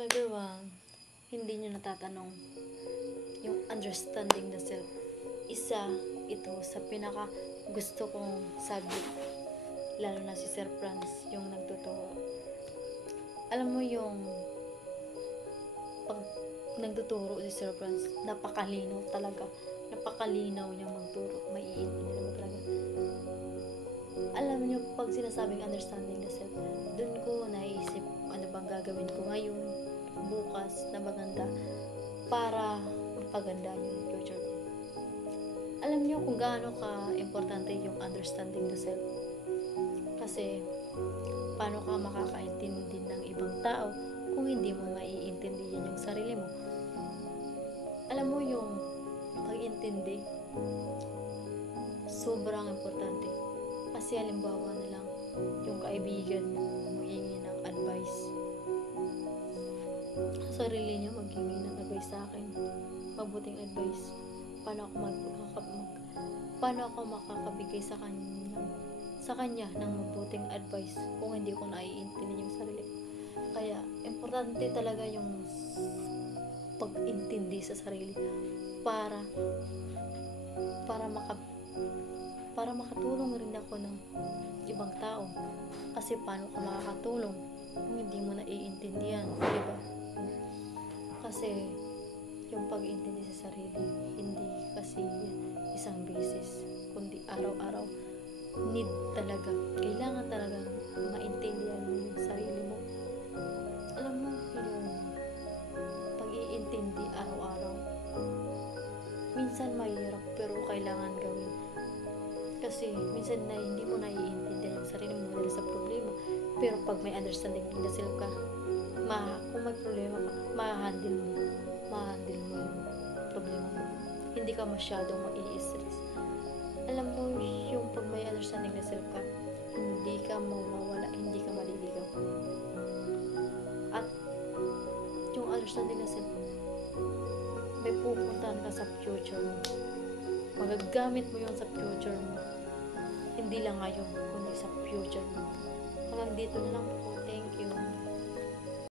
Number one, hindi nyo natatanong yung understanding the self. Isa ito sa pinaka gusto kong subject, lalo na si Sir Franz, yung nagtuturo. Alam mo yung pag nagtuturo si Sir Franz, napakalinaw talaga. Napakalinaw niya magturo. Maiintindihan mo talaga. Alam niyo, pag sinasabing understanding the self, dun ko naisip ano bang gagawin ko ngayon, bukas, na maganda para mapaganda yung future ko. Alam niyo kung gaano ka importante yung understanding the self. Kasi, paano ka makakaintindi ng ibang tao kung hindi mo maiintindihan yung sarili mo? Alam mo yung pag-intindi, sobrang importante. Kasi halimbawa na lang, yung kaibigan mo maghingi ng advice. Sarili niya maghingi ng advice sa akin. Mabuting advice. Paano ako makakabigay sa kanya ng mabuting advice kung hindi ko naiintindihan yung sarili ko? Kaya, importante talaga yung pag-intindi sa sarili para makatulong rin ako ng ibang tao. Kasi paano ka makakatulong kung hindi mo naiintindihan, diba? Kasi yung pag-intindi sa sarili, hindi kasi isang beses, kundi araw-araw. Need talaga, kailangan talaga maintindihan mo yung sarili mo. Alam mo, yung pag-iintindi araw-araw, minsan mahirap pero kailangan gawin. Kasi minsan na hindi mo naiintindihan yung sarili mo dahil sa problema. Pero pag may understanding din na self ka, kung may problema ka, ma-handle mo yung problema mo. Hindi ka masyadong mai-stress. Alam mo, yung pag may understanding na self ka, hindi ka mawawala, hindi ka maliligaw. At yung understanding na self, may pupuntahan ka sa future mo. Magagamit mo yun sa future mo. Hindi lang ngayon, kundi sa future mo. Hanggang dito na lang po. Thank you.